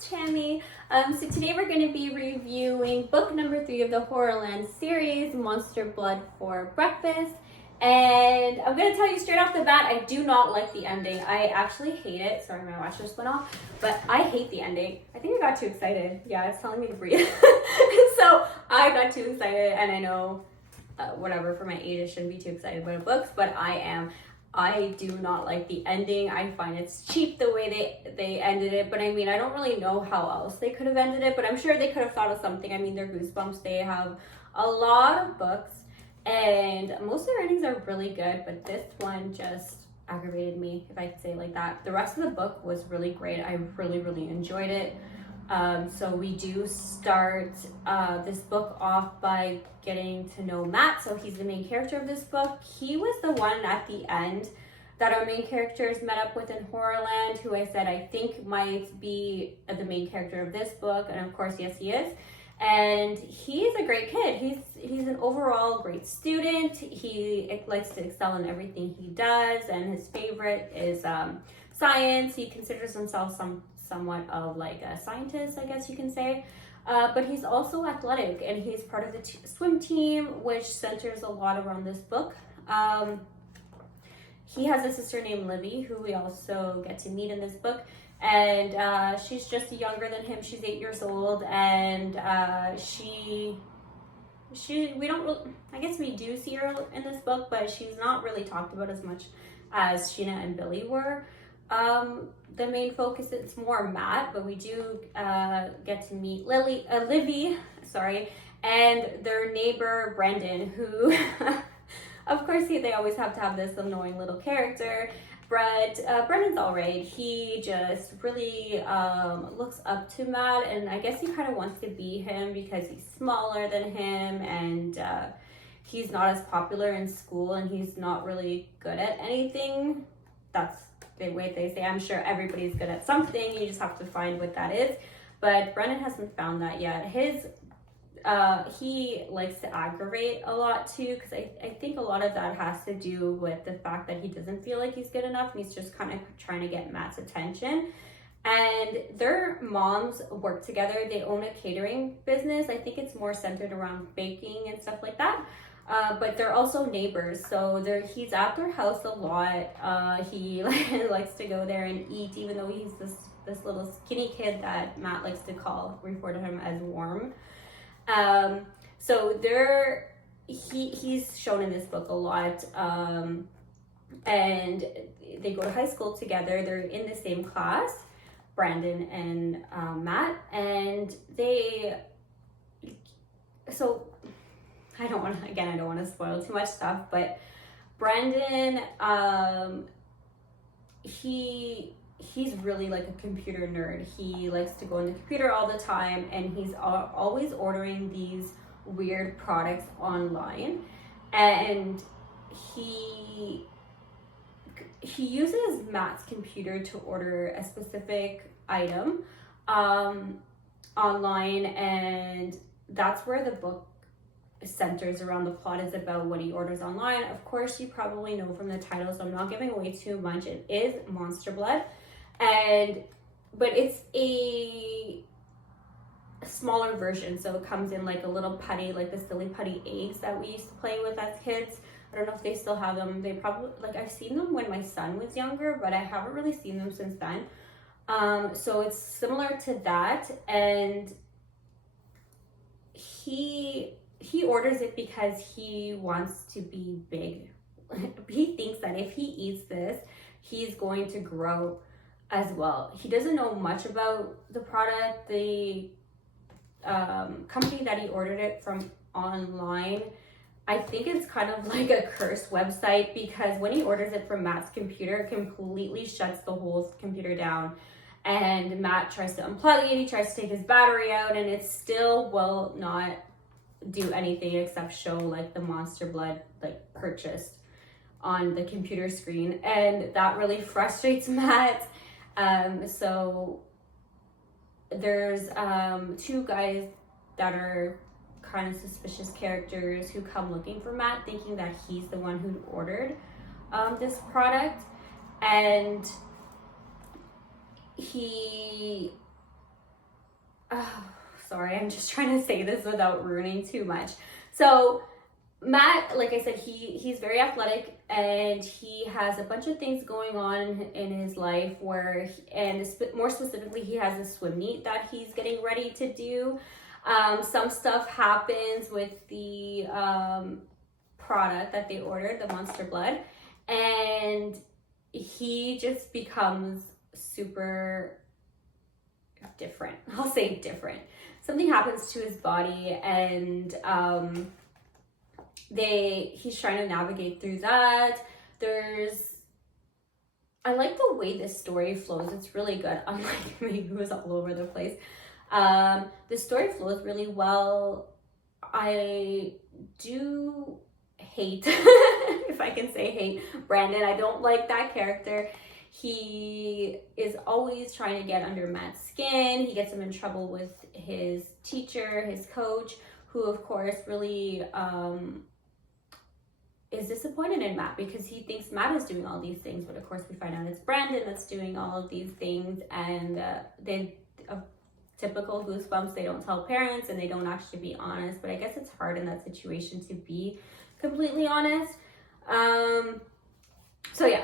it's Tammy. So today we're going to be reviewing book number 3 of the Horrorland series, Monster Blood for Breakfast. And I'm going to tell you straight off the bat, I do not like the ending. I actually hate it. Sorry, my watch just went off. But I hate the ending. I think I got too excited. Yeah, it's telling me to breathe. So I got too excited, and I know, whatever, for my age, I shouldn't be too excited about books, but I am. I do not like the ending. I find it's cheap the way they ended it, but I mean, I don't really know how else they could have ended it, but I'm sure they could have thought of something. I mean, they're Goosebumps. They have a lot of books, and most of their endings are really good, but this one just aggravated me, if I could say it like that. The rest of the book was really great. I really enjoyed it. So we do start this book off by getting to know Matt. So he's the main character of this book. He was the one at the end that our main characters met up with in Horrorland, who I said I think might be the main character of this book. And of course, yes, he is. And he's a great kid. He's an overall great student. He likes to excel in everything he does. And his favorite is science. He considers himself somewhat of like a scientist, I guess you can say. But he's also athletic, and he's part of the swim team, which centers a lot around this book. He has a sister named Livy, who we also get to meet in this book, and she's just younger than him. She's 8 years old, and we don't really, I guess we do see her in this book, but she's not really talked about as much as Sheena and Billy were. The main focus is more Matt, but we do get to meet Livy, and their neighbor Brendan, who, of course, they always have to have this annoying little character. But Brendan's alright. He just really looks up to Matt, and I guess he kind of wants to be him because he's smaller than him, and he's not as popular in school, and he's not really good at anything. That's the way they say. I'm sure everybody's good at something. You just have to find what that is. But Brennan hasn't found that yet. He likes to aggravate a lot too, because I think a lot of that has to do with the fact that he doesn't feel like he's good enough, and he's just kind of trying to get Matt's attention. And their moms work together. They own a catering business. I think it's more centered around baking and stuff like that. But they're also neighbors, so he's at their house a lot. He likes to go there and eat, even though he's this little skinny kid that Matt likes to refer to him as Worm. So he's shown in this book a lot, and they go to high school together. They're in the same class, Brandon and Matt, and I don't want to spoil too much stuff, but Brandon, he's really like a computer nerd. He likes to go on the computer all the time, and he's always ordering these weird products online, and he uses Matt's computer to order a specific item online, and that's where the book centers around. The plot is about what he orders online. Of course, you probably know from the title, so I'm not giving away too much. It is Monster Blood, but it's a smaller version, so it comes in like a little putty, like the silly putty eggs that we used to play with as kids. I don't know if they still have them. They probably, I've seen them when my son was younger, but I haven't really seen them since then. So it's similar to that, and he orders it because he wants to be big. He thinks that if he eats this, he's going to grow as well. He doesn't know much about the product. The company that he ordered it from online, I think it's kind of like a cursed website, because when he orders it from Matt's computer, it completely shuts the whole computer down. And Matt tries to unplug it, he tries to take his battery out, and it still will not do anything except show like the Monster Blood purchased on the computer screen, and that really frustrates Matt. So there's 2 guys that are kind of suspicious characters who come looking for Matt, thinking that he's the one who ordered this product, and he sorry, I'm just trying to say this without ruining too much. So Matt, like I said, he's very athletic, and he has a bunch of things going on in his life where, more specifically, he has a swim meet that he's getting ready to do. Some stuff happens with the product that they ordered, the Monster Blood, and he just becomes super different. I'll say different. Something happens to his body, and he's trying to navigate through that. I like the way this story flows. It's really good. Unlike me, who was all over the place. The story flows really well. I do hate, if I can say hate, Brandon. I don't like that character. He is always trying to get under Matt's skin. He gets him in trouble with his teacher, his coach, who of course really is disappointed in Matt because he thinks Matt is doing all these things, but of course we find out it's Brandon that's doing all of these things, and typical Goosebumps, they don't tell parents and they don't actually be honest, but I guess it's hard in that situation to be completely honest.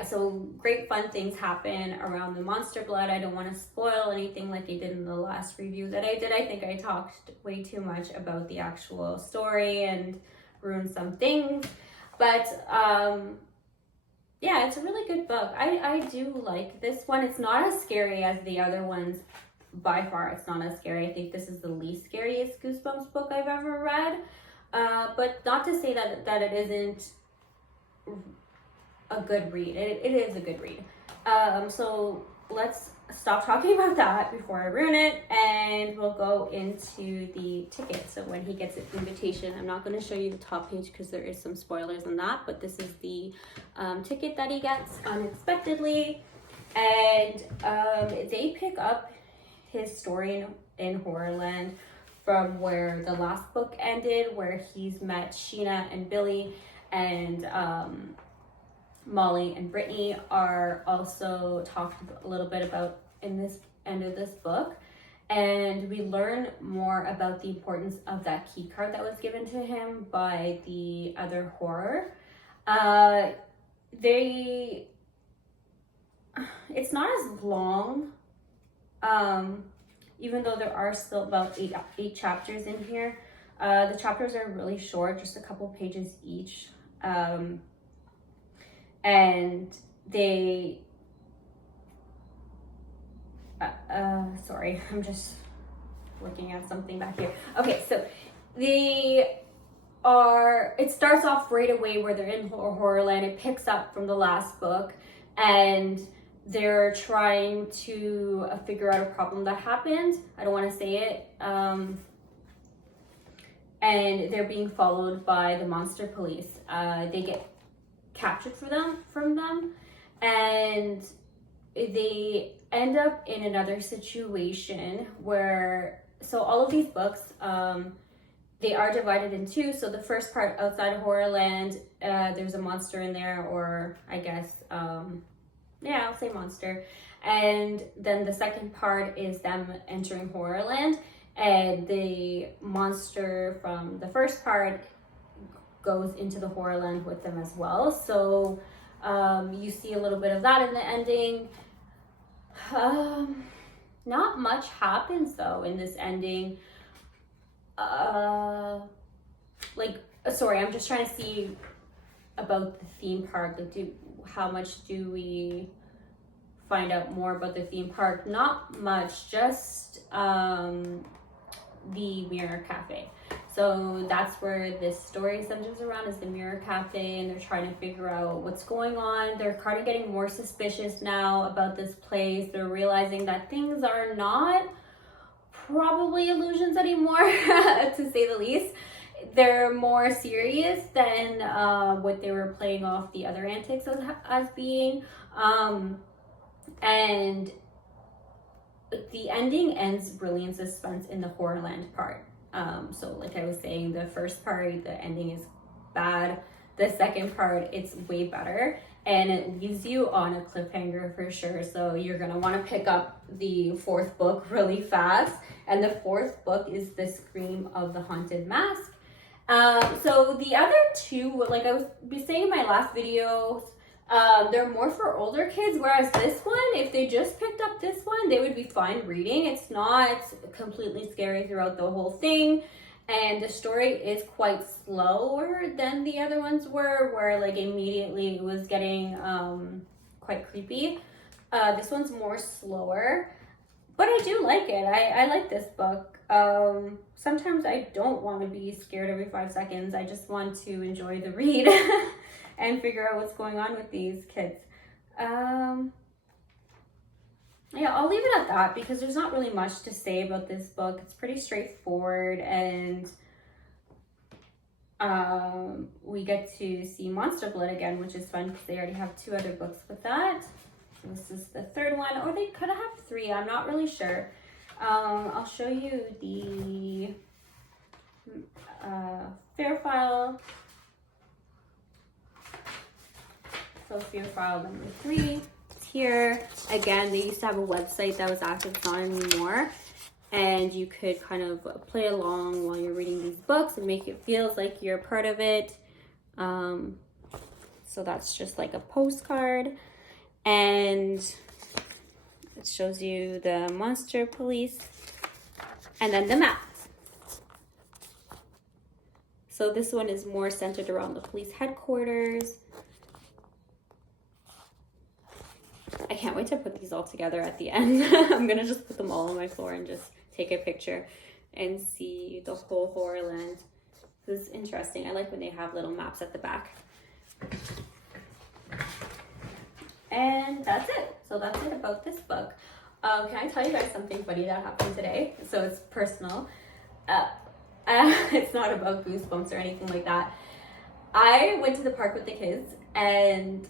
So great fun things happen around the Monster Blood. I don't want to spoil anything like I did in the last review that I did. I think I talked way too much about the actual story and ruined some things. But yeah, it's a really good book. I do like this one. It's not as scary as the other ones. By far, it's not as scary. I think this is the least scariest Goosebumps book I've ever read. But not to say that it isn't a good read. It is a good read. So let's stop talking about that before I ruin it, and we'll go into the ticket. So when he gets an invitation, I'm not going to show you the top page because there is some spoilers on that, but this is the ticket that he gets unexpectedly, and they pick up his story in Horrorland from where the last book ended, where he's met Sheena and Billy, and Molly and Brittany are also talked a little bit about in this end of this book, and we learn more about the importance of that key card that was given to him by the other horror. It's not as long, even though there are still about eight chapters in here. The chapters are really short, just a couple pages each. And they, sorry, I'm just looking at something back here. Okay, so it starts off right away where they're in Horrorland. It picks up from the last book, and they're trying to figure out a problem that happened. I don't want to say it. And they're being followed by the monster police. They get captured from them, and they end up in another situation where, so all of these books, they are divided in two. So the first part, outside of Horrorland, there's a monster in there, or I guess, yeah, I'll say monster. And then the second part is them entering Horrorland, and the monster from the first part goes into the Horrorland with them as well. So you see a little bit of that in the ending. Not much happens though in this ending. Sorry, I'm just trying to see about the theme park. How much do we find out more about the theme park? Not much, just the Mirror Cafe. So that's where this story centers around, is the Mirror Cafe, and they're trying to figure out what's going on. They're kind of getting more suspicious now about this place. They're realizing that things are not probably illusions anymore, to say the least. They're more serious than what they were playing off the other antics as being. And the ending ends really in suspense in the Horrorland part. So like I was saying, the first part, the ending is bad. The second part, it's way better. and it leaves you on a cliffhanger for sure. So you're gonna want to pick up the fourth book really fast. And the fourth book is The Scream of the Haunted Mask. So the other two, like I was saying in my last videos, they're more for older kids, whereas this one, if they just picked up this one, they would be fine reading. It's not completely scary throughout the whole thing, and the story is quite slower than the other ones were, where like immediately it was getting quite creepy. This one's more slower, but I do like it. I like this book. Sometimes I don't want to be scared every 5 seconds. I just want to enjoy the read and figure out what's going on with these kids. Yeah, I'll leave it at that because there's not really much to say about this book. It's pretty straightforward, and we get to see Monster Blood again, which is fun because they already have 2 other books with that. This is the 3rd one, or they could have 3, I'm not really sure. I'll show you the fair file. So fear file number 3, it's here. Again, they used to have a website that was active, it's not anymore. And you could kind of play along while you're reading these books and make it feel like you're a part of it. So that's just like a postcard. And it shows you the monster police and then the map. So this one is more centered around the police headquarters. I can't wait to put these all together at the end. I'm gonna just put them all on my floor and just take a picture and see the whole Horrorland. This is interesting. I like when they have little maps at the back. And that's it. So that's it about this book. Can I tell you guys something funny that happened today? So it's personal. It's not about goosebumps or anything like that. I went to the park with the kids and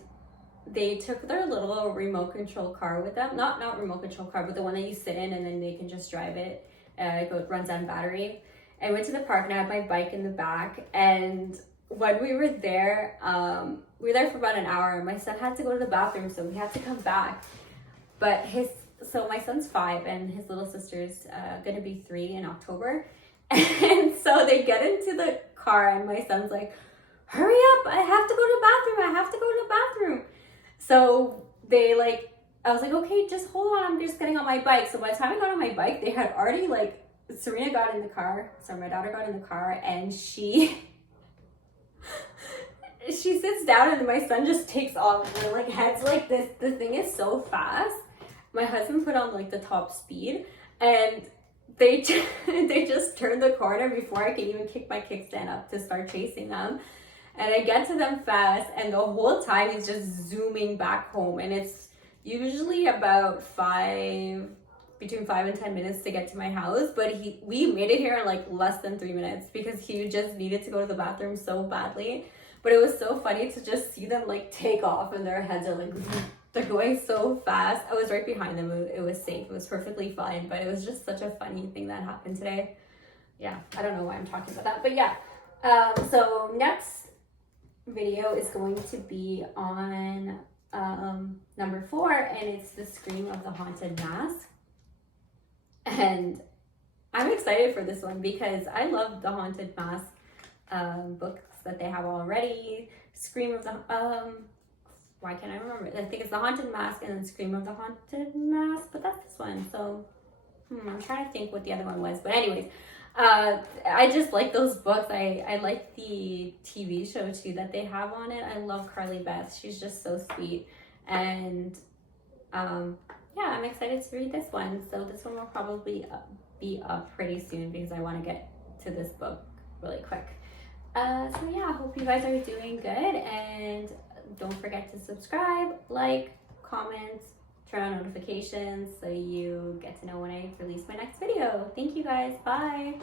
they took their little remote control car with them. Not remote control car, but the one that you sit in and then they can just drive it. It runs on battery. I went to the park and I had my bike in the back, and when we were there for about an hour. My son had to go to the bathroom, so we had to come back. But so my son's 5 and his little sister's gonna be 3 in October. And so they get into the car and my son's like, hurry up, I have to go to the bathroom, I have to go to the bathroom. So I was like, okay, just hold on, I'm just getting on my bike. So by the time I got on my bike, they had already Serena got in the car, my daughter got in the car, and she sits down and my son just takes off and heads like this. The thing is so fast. My husband put on the top speed and they just turned the corner before I could even kick my kickstand up to start chasing them. And I get to them fast, and the whole time he's just zooming back home. And it's usually about between 5 and 10 minutes to get to my house. But we made it here in less than 3 minutes because he just needed to go to the bathroom so badly. But it was so funny to just see them take off, and their heads are they're going so fast. I was right behind them. It was safe. It was perfectly fine. But it was just such a funny thing that happened today. Yeah, I don't know why I'm talking about that. But yeah, so next video is going to be on number 4, and it's The Scream of the Haunted Mask. And I'm excited for this one because I love the Haunted Mask books that they have already. Scream of the why can't I remember? I think it's The Haunted Mask and then Scream of the Haunted Mask, but that's this one. So I'm trying to think what the other one was. But anyways, I just like those books. I like the TV show too that they have on it. I love Carly Beth. She's just so sweet. And yeah, I'm excited to read this one. So this one will probably be up pretty soon because I want to get to this book really quick. So yeah, I hope you guys are doing good, and don't forget to subscribe, comment, turn on notifications so you get to know when I release my next video. Thank you guys. Bye.